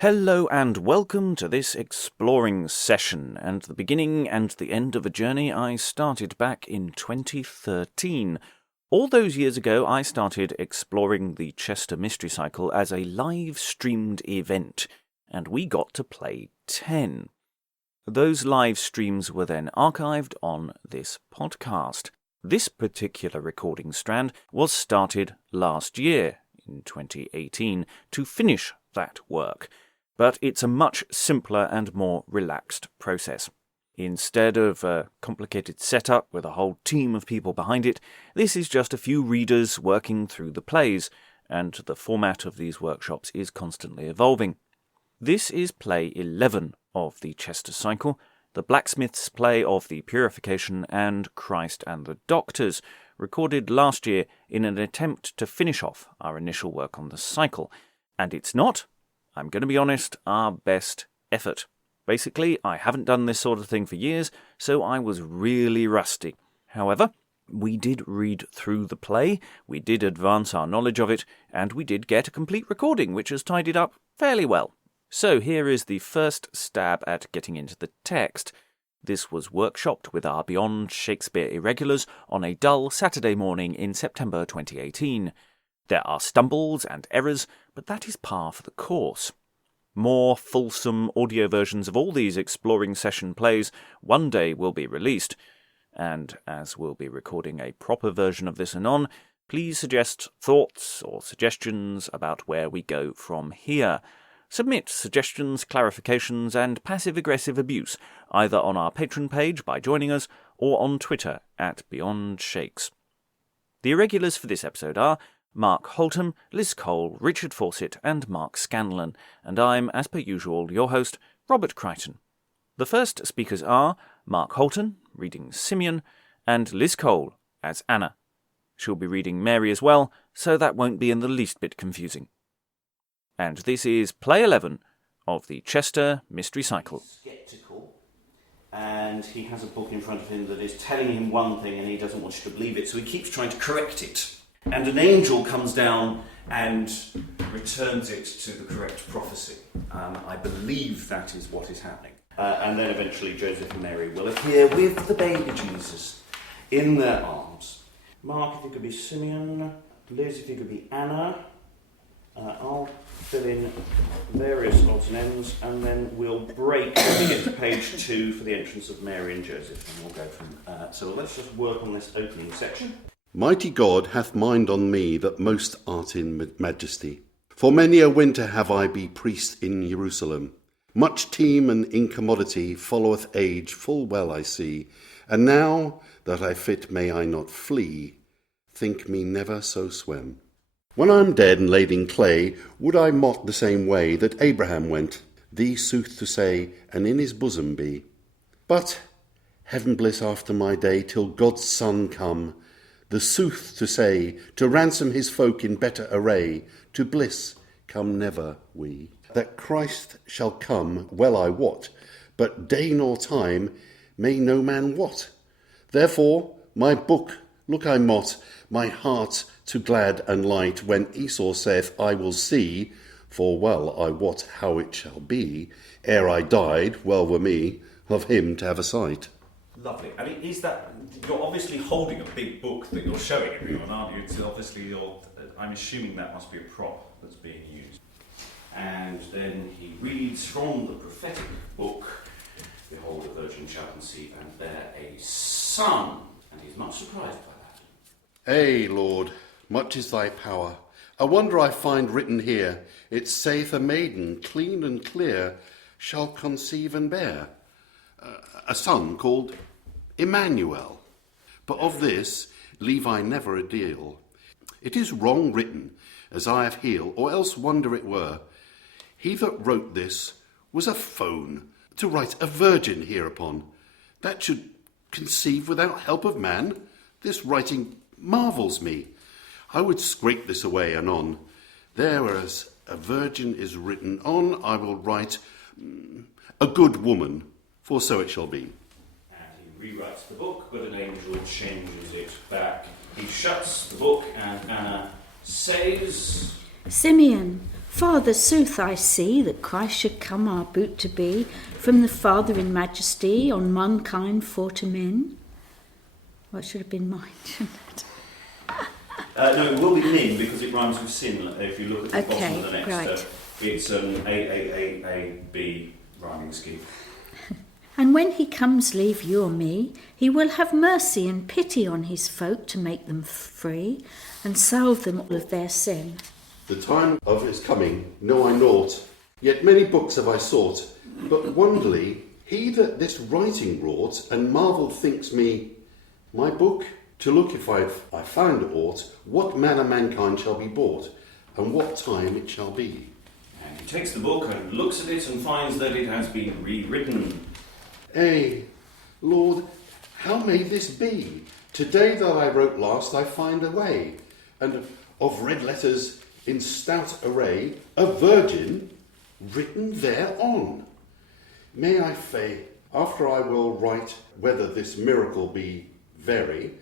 Hello and welcome to this exploring session and the beginning and the end of a journey I started back in 2013. All those years ago I started exploring the Chester Mystery Cycle as a live-streamed event, and we got to play 10. Those live streams were then archived on this podcast. This particular recording strand was started last year, in 2018, to finish that work. But it's a much simpler and more relaxed process. Instead of a complicated setup with a whole team of people behind it, this is just a few readers working through the plays, and the format of these workshops is constantly evolving. This is play 11 of the Chester Cycle, the Blacksmiths play of the Purification and Christ and the Doctors, recorded last year in an attempt to finish off our initial work on the cycle. And it's not, I'm going to be honest, our best effort. Basically, I haven't done this sort of thing for years, so I was really rusty. However, we did read through the play, we did advance our knowledge of it, and we did get a complete recording, which has tidied up fairly well. So here is the first stab at getting into the text. This was workshopped with our Beyond Shakespeare Irregulars on a dull Saturday morning in September 2018. There are stumbles and errors, but that is par for the course. More fulsome audio versions of all these exploring session plays one day will be released, and as we'll be recording a proper version of this anon, please suggest thoughts or suggestions about where we go from here. Submit suggestions, clarifications, and passive-aggressive abuse, either on our Patreon page by joining us, or on Twitter at Beyond Shakes. The irregulars for this episode are Mark Holtom, Liz Cole, Richard Fawcett, and Mark Scanlon, and I'm, as per usual, your host, Robert Crighton. The first speakers are Mark Holtom, reading Simeon, and Liz Cole as Anna. She'll be reading Mary as well, so that won't be in the least bit confusing. And this is Play 11 of the Chester Mystery Cycle. Skeptical, and he has a book in front of him that is telling him one thing and he doesn't want you to believe it, so he keeps trying to correct it. And an angel comes down and returns it to the correct prophecy. I believe that is what is happening. And then eventually Joseph and Mary will appear with the baby Jesus in their arms. Mark, if you could be Simeon. Liz, if you could be Anna. I'll fill in various odds and ends, and then we'll break when we get to page 2 for the entrance of Mary and Joseph, and we'll go from... So let's just work on this opening section. Mighty God hath mind on me that most art in majesty. For many a winter have I be priest in Jerusalem. Much team and incommodity followeth age full well I see. And now that I fit may I not flee, think me never so swem. When I am dead and laid in clay, would I mot the same way that Abraham went, thee sooth to say, and in his bosom be. But heaven bliss after my day till God's Son come, the sooth to say, to ransom his folk in better array, to bliss come never we. That Christ shall come, well I wot, but day nor time may no man wot. Therefore my book look I mot, my heart to glad and light, when Esau saith, I will see, for well I wot how it shall be, ere I died, well were me, of him to have a sight. Lovely. I mean, is that... You're obviously holding a big book that you're showing everyone, aren't you? It's obviously I'm assuming that must be a prop that's being used. And then he reads from the prophetic book, Behold, a virgin shall conceive and bear a son. And he's much surprised by that. Ay, Lord, much is thy power. A wonder I find written here. It saith a maiden, clean and clear, shall conceive and bear a son called Emmanuel. But of this leave I never a deal. It is wrong written, as I have healed, or else wonder it were. He that wrote this was a phone, to write a virgin hereupon, that should conceive without help of man. This writing marvels me. I would scrape this away anon. There, whereas a virgin is written on, I will write a good woman, for so it shall be. And he rewrites the book, but an angel changes it back. He shuts the book, and Anna says, Simeon, Father, sooth I see that Christ should come our boot to be, from the Father in majesty on mankind for to min. What should have been mine, shouldn't it? No, it will be min because it rhymes with sin if you look at the bottom of the next. Right. It's A-B rhyming scheme. And when he comes leave you or me, he will have mercy and pity on his folk to make them free and salve them all of their sin. The time of his coming know I naught, yet many books have I sought, but wonderly he that this writing wrought, and marvelled thinks me, my book, to look if I found aught, what manner mankind shall be bought, and what time it shall be. And he takes the book and looks at it and finds that it has been rewritten. Lord, how may this be? Today that I wrote last I find a way, and of red letters in stout array, a virgin written thereon. May I fay, after I will write whether this miracle be very,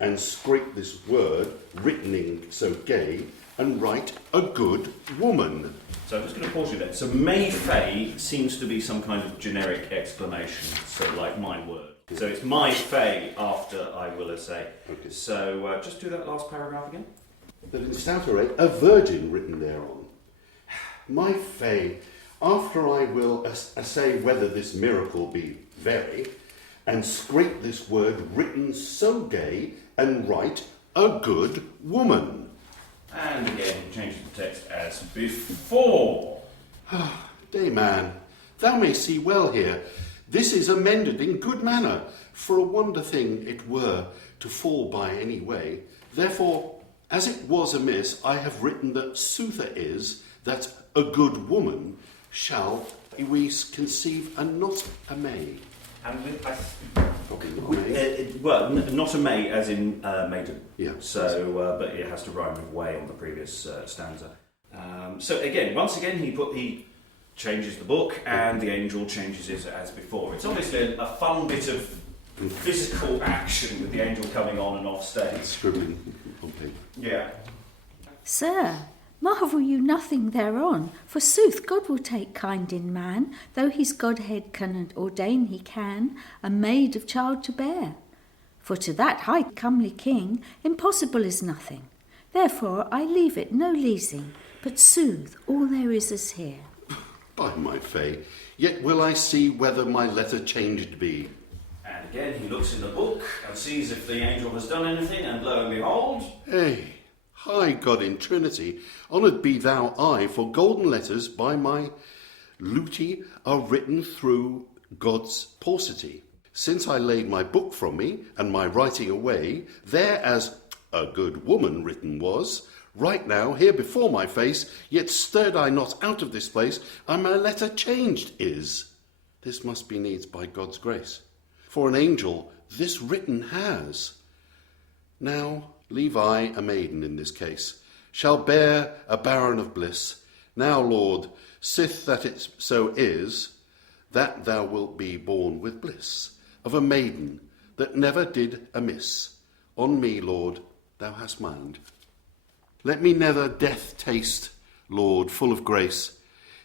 and scrape this word, writtening so gay, and write a good woman. So I'm just going to pause you there. So may fay seems to be some kind of generic exclamation, so like my word. So it's my fay after I will essay. Okay. So just do that last paragraph again. That in stout array, a virgin written thereon. My fay, after I will assay whether this miracle be very, and scrape this word written so gay, and write a good woman. And again, change the text as before. Dayman, thou may see well here, this is amended in good manner, for a wonder thing it were to fall by any way. Therefore, as it was amiss, I have written that soother is that a good woman shall we conceive, and not a may. And Probably not a may. not a may as in maiden. Yeah. So, but it has to rhyme with way on the previous stanza. So again, once again, he changes the book, and the angel changes it as before. It's obviously a fun bit of physical action with the angel coming on and off stage. Scribbling on paper. Yeah. Sir, marvel you nothing thereon, for sooth God will take kind in man, though his Godhead can ordain he can, a maid of child to bear. For to that high comely king impossible is nothing. Therefore I leave it no leasing, but soothe all there is here. By my fay, yet will I see whether my letter changed be. And again, he looks in the book and sees if the angel has done anything, and lo and behold, High God in Trinity, honoured be thou I, for golden letters by my luty are written through God's paucity. Since I laid my book from me, and my writing away, there as a good woman written was, right now here before my face, yet stirred I not out of this place, and my letter changed is. This must be needs by God's grace. For an angel this written has. Now leave I a maiden in this case, shall bear a baron of bliss. Now, Lord, sith that it so is, that thou wilt be born with bliss, of a maiden that never did amiss. On me, Lord, thou hast mind. Let me never death taste, Lord, full of grace,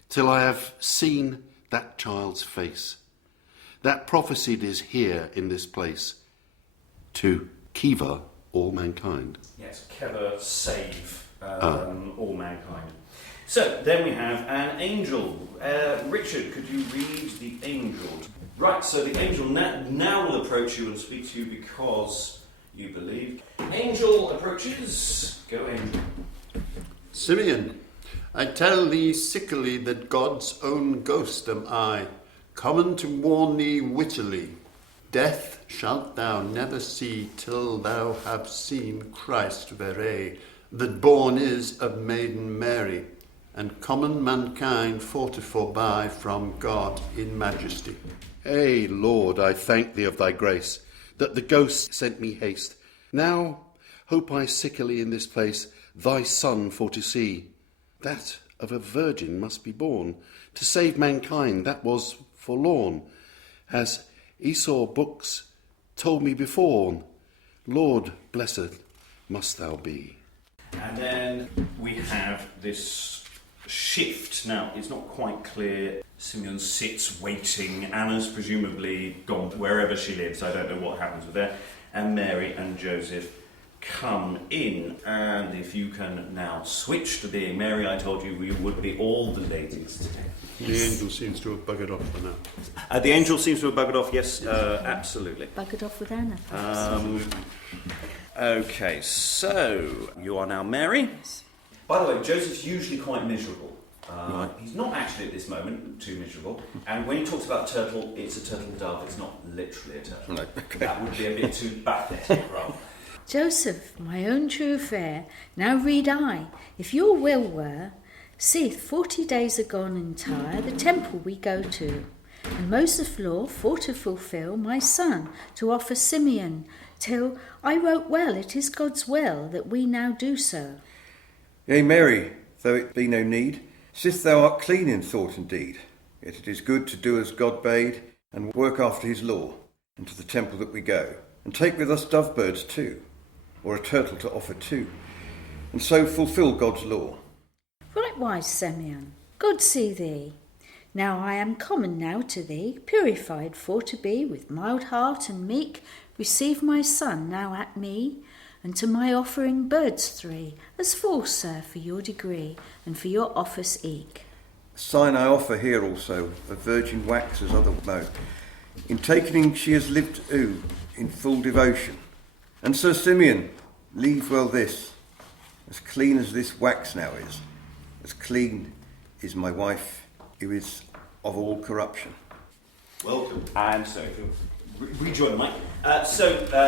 till I have seen that child's face, that prophesied is here in this place, to Kiva all mankind. yes, Keva save all mankind. So then we have an angel. Richard, could you read the angel? Right, so the angel now will approach you and speak to you because you believe. Angel approaches. Go in. Simeon, I tell thee sickly that God's own ghost am I, common to warn thee wittily. Death shalt thou never see till thou have seen Christ vere, that born is of maiden Mary, and common mankind fortified by from God in majesty. Lord, I thank thee of thy grace, that the ghost sent me haste. Now hope I sickly in this place thy Son for to see, that of a virgin must be born, to save mankind that was forlorn, as Esau books told me before. Lord, blessed must thou be. And then we have this shift. Now, it's not quite clear. Simeon sits waiting. Anna's presumably gone wherever she lives. I don't know what happens with her. And Mary and Joseph come in. And if you can now switch to being Mary, I told you would be all the ladies today. The angel seems to have buggered off for now. The angel seems to have buggered off, yes, absolutely. Buggered off with Anna, perhaps. Okay, so you are now Mary. Yes. By the way, Joseph's usually quite miserable. He's not actually at this moment too miserable. And when he talks about turtle, it's a turtle dove. It's not literally a turtle. No, okay. That would be a bit too pathetic, rather. Joseph, my own true fair, now read I, if your will were, seeth 40 days agone entire, the temple we go to, and most of law for to fulfil my son, to offer Simeon, till I wrote well it is God's will that we now do so. Yea, Mary, though it be no need, sith thou art clean in thought and deed, yet it is good to do as God bade, and work after his law, and to the temple that we go, and take with us dovebirds too, or a turtle to offer too, and so fulfil God's law. Rightwise, Simeon, God see thee. Now I am common now to thee, purified for to be, with mild heart and meek, receive my son now at me, and to my offering birds 3, as full, sir, for your degree, and for your office eke. A sign I offer here also, of virgin wax as other know. In taking she has lived in full devotion. And Sir Simeon, leave well this, as clean as this wax now is, as clean is my wife, who is of all corruption. Welcome. And so, if you'll rejoin the mic.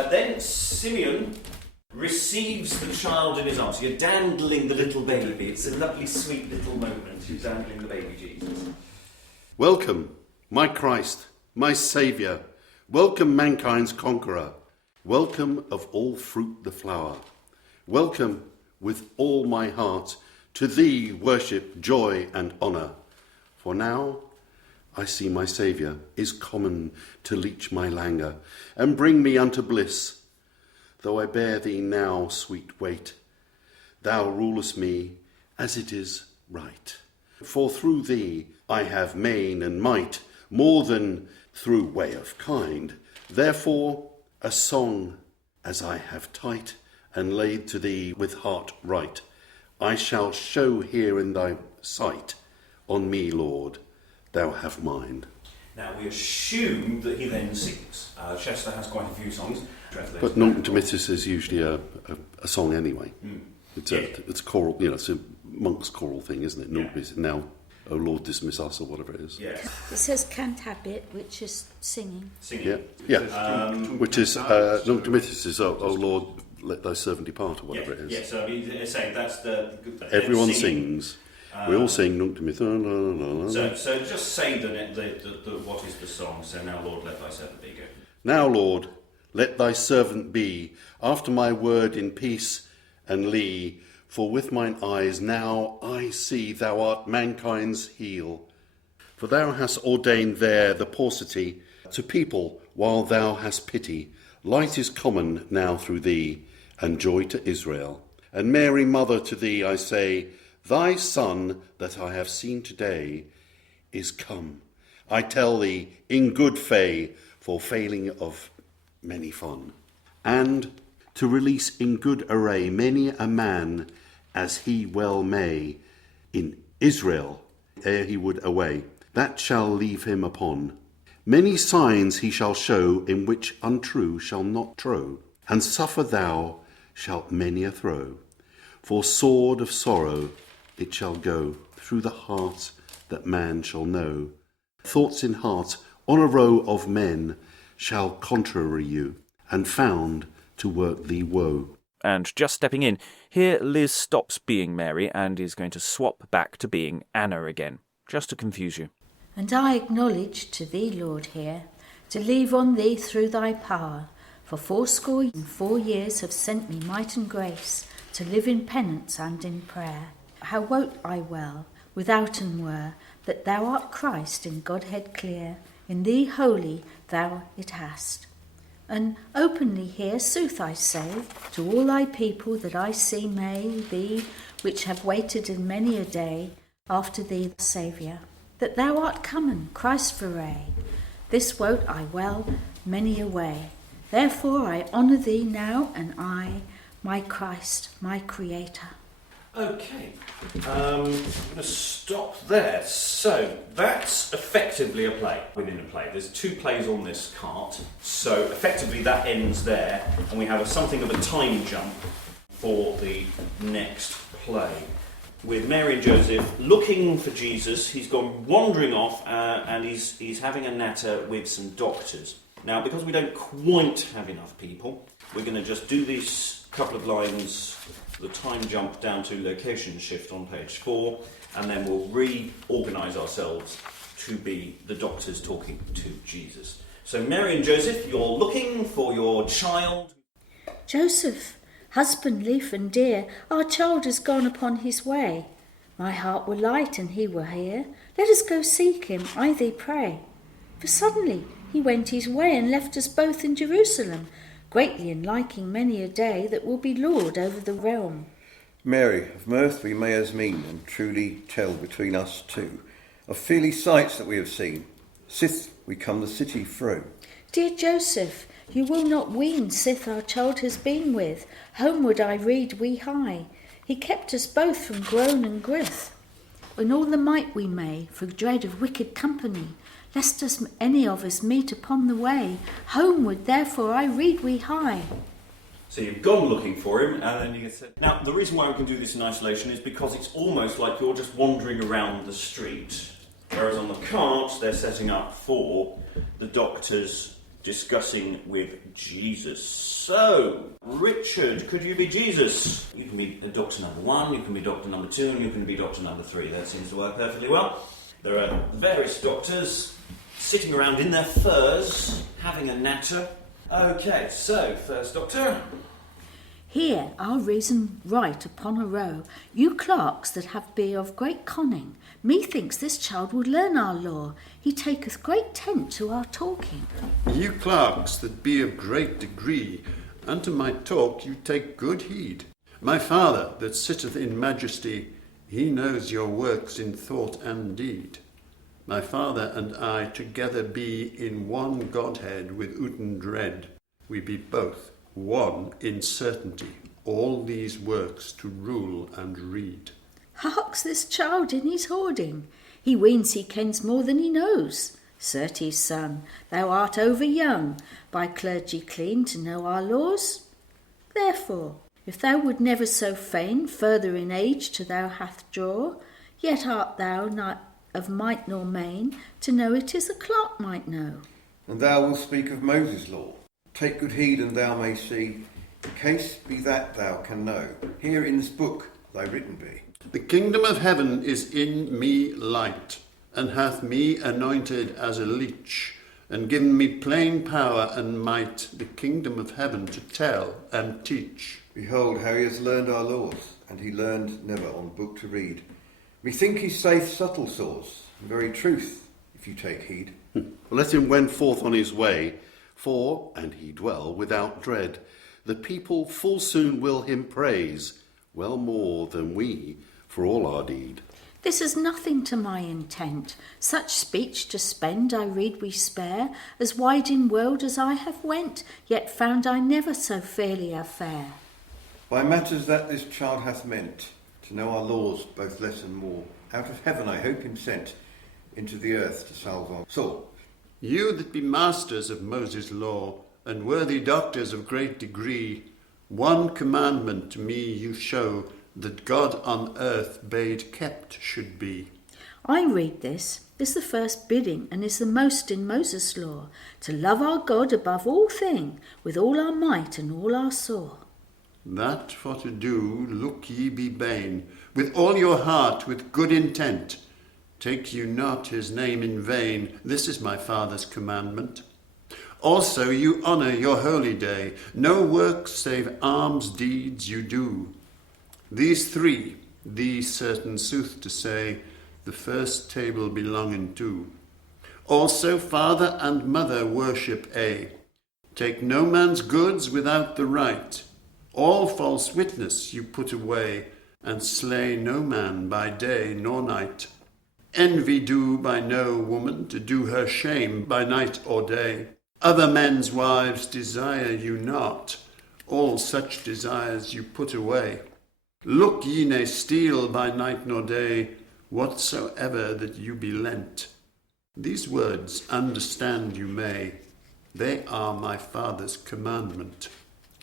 Then Simeon receives the child in his arms. You're dandling the little baby. It's a lovely, sweet little moment. You're dandling the baby Jesus. Welcome, my Christ, my Saviour. Welcome, mankind's conqueror. Welcome of all fruit the flower. Welcome with all my heart. To thee worship, joy and honour. For now I see my Saviour is common to leech my languor, and bring me unto bliss. Though I bear thee now sweet weight, thou rulest me as it is right. For through thee I have main and might, more than through way of kind. Therefore a song as I have tight, and laid to thee with heart right, I shall show here in thy sight. On me, Lord, thou have mind. Now we assume that he then sings. Chester has quite a few songs. But Nunc Dimittis is usually a song anyway. It's choral, it's a monk's choral thing, isn't it? Nunc Dimittis. Now, O Lord, dismiss us, or whatever it is. Yes. It says cantabit, which is singing. Singing. Yeah. Which is Nunc Dimittis is O Lord, let thy servant depart, or whatever it is. Yes, so it's saying that's the... Everyone sings. We all sing Nunc Dimittis. So just say the what is the song? So now, Lord, let thy servant be. Go. Now, Lord, let thy servant be, after my word in peace and lee, for with mine eyes now I see thou art mankind's heel. For thou hast ordained there the paucity to people, while thou hast pity. Light is common now through thee, and joy to Israel. And Mary, mother, to thee I say, thy son that I have seen today is come. I tell thee, in good fay, for failing of many fun, and to release in good array many a man, as he well may, in Israel, ere he would away, that shall leave him upon. Many signs he shall show, in which untrue shall not trow, and suffer thou shalt many a throw. For sword of sorrow it shall go through the heart that man shall know. Thoughts in heart on a row of men shall contrary you, and found to work thee woe. And just stepping in, here Liz stops being Mary and is going to swap back to being Anna again, just to confuse you. And I acknowledge to thee, Lord, here, to leave on thee through thy power, for 84 years have sent me might and grace, to live in penance and in prayer. How wot I well, withouten were, that thou art Christ in Godhead clear, in thee holy thou it hast. And openly here, sooth I say, to all thy people that I see may be, which have waited in many a day, after thee, Saviour, that thou art comen, Christ foray. This wot I well many a way. Therefore I honour thee now, and I, my Christ, my Creator. Okay, I'm going to stop there. So that's effectively a play within a play. There's 2 plays on this cart, so effectively that ends there, and we have something of a time jump for the next play. With Mary and Joseph looking for Jesus, he's gone wandering off and he's having a natter with some doctors. Now, because we don't quite have enough people, we're going to just do these couple of lines, the time jump down to location shift on page 4, and then we'll reorganise ourselves to be the doctors talking to Jesus. So Mary and Joseph, you're looking for your child. Joseph, husband lief and dear, our child is gone upon his way. My heart were light and he were here. Let us go seek him, I thee pray. For suddenly he went his way and left us both in Jerusalem, greatly enliking many a day that will be Lord over the realm. Mary, of mirth we may as mean, and truly tell between us two, of feely sights that we have seen, sith we come the city through. Dear Joseph, you will not ween sith our child has been with. Homeward I read we hie. He kept us both from groan and grith. In all the might we may, for dread of wicked company, lest us any of us meet upon the way. Homeward therefore I read we hie. So you've gone looking for him, and then you said... Now, the reason why we can do this in isolation is because it's almost like you're just wandering around the street, whereas on the cart they're setting up for the doctors discussing with Jesus. So, Richard, could you be Jesus? You can be doctor number 1, you can be doctor number 2, and you can be doctor number 3. That seems to work perfectly well. There are various doctors sitting around in their furs, having a natter. Okay, so, first doctor. Here I'll reason right upon a row. You clerks that have be of great conning, methinks this child would learn our law. He taketh great tent to our talking. You clerks that be of great degree, unto my talk you take good heed. My Father that sitteth in majesty, he knows your works in thought and deed. My Father and I together be in one Godhead with uten dread. We be both one in certainty, all these works to rule and read. Harks this child in his hoarding. He weens he kens more than he knows. Certes, son, thou art over young, by clergy clean to know our laws. Therefore, if thou would never so fain further in age to thou hath draw, yet art thou not of might nor main to know it is a clerk might know. And thou wilt speak of Moses' law. Take good heed, and thou may see, in case be that thou can know, here in this book thy written be. The kingdom of heaven is in me light, and hath me anointed as a leech, and given me plain power and might, the kingdom of heaven to tell and teach. Behold how he has learned our laws, and he learned never on book to read. Methink he saith subtle saws, in very truth, if you take heed. Let him wend forth on his way, for, and he dwell without dread, the people full soon will him praise, well more than we, for all our deed. This is nothing to my intent. Such speech to spend I read we spare, as wide in world as I have went, yet found I never so fairly a fair. By matters that this child hath meant, to know our laws both less and more, out of heaven I hope him sent, into the earth to salve our soul. You that be masters of Moses' law, and worthy doctors of great degree, one commandment to me you show, that God on earth bade kept should be. I read this is the first bidding, and is the most in Moses' law, to love our God above all thing, with all our might and all our soul. That for to do look ye be bane, with all your heart, with good intent. Take you not his name in vain, this is my Father's commandment. Also you honour your holy day, no work save alms deeds you do. These 3, these certain sooth to say, the first table belonging to. Also father and mother worship a. Take no man's goods without the right. All false witness you put away, and slay no man by day nor night. Envy do by no woman to do her shame by night or day. Other men's wives desire you not, all such desires you put away. Look ye ne steal by night nor day, whatsoever that you be lent. These words understand you may, they are my Father's commandment.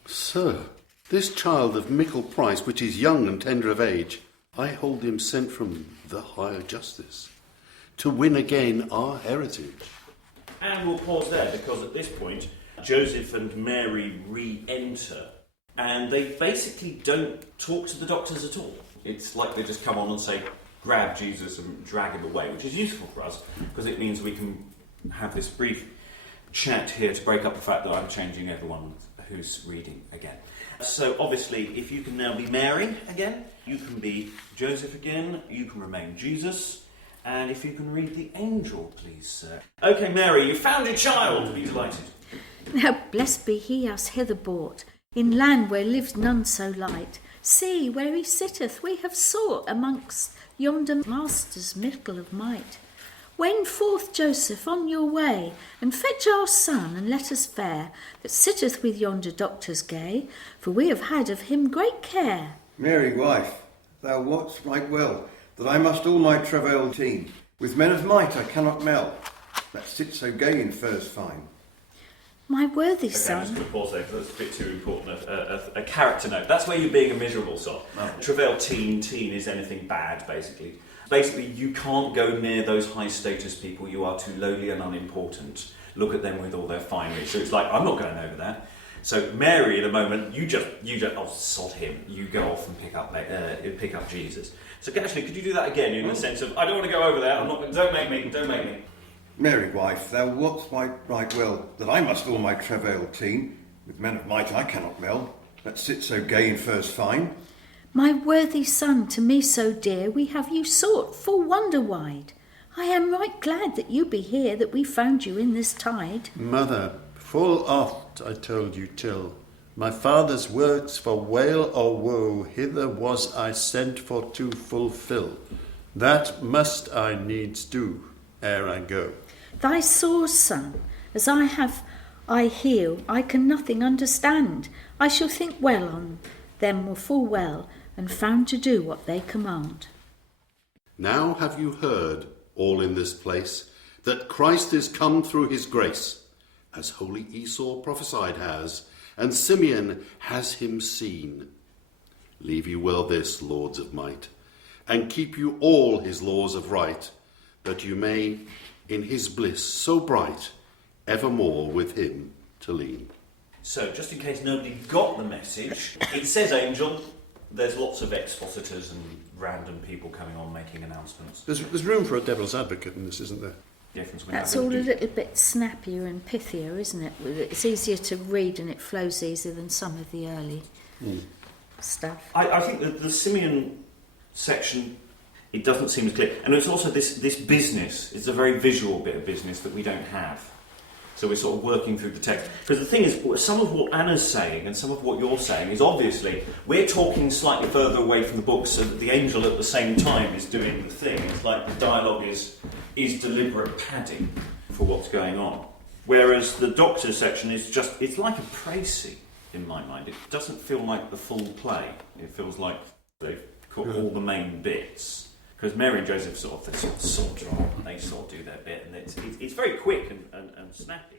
Sir, this child of mickle price, which is young and tender of age, I hold him sent from the higher justice, to win again our heritage. And we'll pause there, because at this point, Joseph and Mary re-enter, and they basically don't talk to the doctors at all. It's like they just come on and say, grab Jesus and drag him away, which is useful for us, because it means we can have this brief chat here to break up the fact that I'm changing everyone who's reading again. So obviously, if you can now be Mary again, you can be Joseph again, you can remain Jesus, and if you can read the angel, please, sir. Okay, Mary, you found your child. Be delighted. Now blessed be he us hither brought, in land where lives none so light. See, where he sitteth we have sought amongst yonder masters mickle of might. Wend forth, Joseph, on your way, and fetch our son, and let us fare, that sitteth with yonder doctors gay, for we have had of him great care. Mary, wife, thou wots right well that I must all my travail teen. With men of might I cannot mell, that sit so gay in furs fine. My worthy Okay, I'm son. just going to pause there because that's a bit too important. A character note. That's where you're being a miserable sod. Oh. Travail teen is anything bad, basically. Basically, you can't go near those high-status people. You are too lowly and unimportant. Look at them with all their finery. So it's like, I'm not going over that. So Mary, in a moment, you just, oh, sod him. You go off and pick up Jesus. So actually, could you do that again in the sense of, I don't want to go over there. Don't make me. Mary, wife, thou wotst right well that I must all my travail teen. With men of might I cannot mell, that sit so gay in furs fine. My worthy son, to me so dear, we have you sought full wonder wide. I am right glad that you be here, that we found you in this tide. Mother, full oft I told you till, my father's works for wail or woe, hither was I sent for to fulfill. That must I needs do, ere I go. Thy sores, son, as I heal, I can nothing understand. I shall think well on them full well, and found to do what they command. Now have you heard, all in this place, that Christ is come through his grace, as holy Esau prophesied has, and Simeon has him seen. Leave you well this, lords of might, and keep you all his laws of right, that you may, in his bliss so bright, evermore with him to lean. So, just in case nobody got the message, it says angel. There's lots of expositors and random people coming on making announcements. There's room for a devil's advocate in this, isn't there? That's all a little bit snappier and pithier, isn't it? It's easier to read and it flows easier than some of the early stuff. I think that the Simeon section, it doesn't seem as clear. And it's also this business. It's a very visual bit of business that we don't have. So we're sort of working through the text. Because the thing is, some of what Anna's saying and some of what you're saying is obviously, we're talking slightly further away from the book so that the angel at the same time is doing the thing. It's like the dialogue is deliberate padding for what's going on. Whereas the doctor's section is just, it's like a précis in my mind. It doesn't feel like the full play. It feels like they've got all the main bits. Because Mary and Joseph sort of soldier on and they sort of do their bit, and it's very quick and snappy.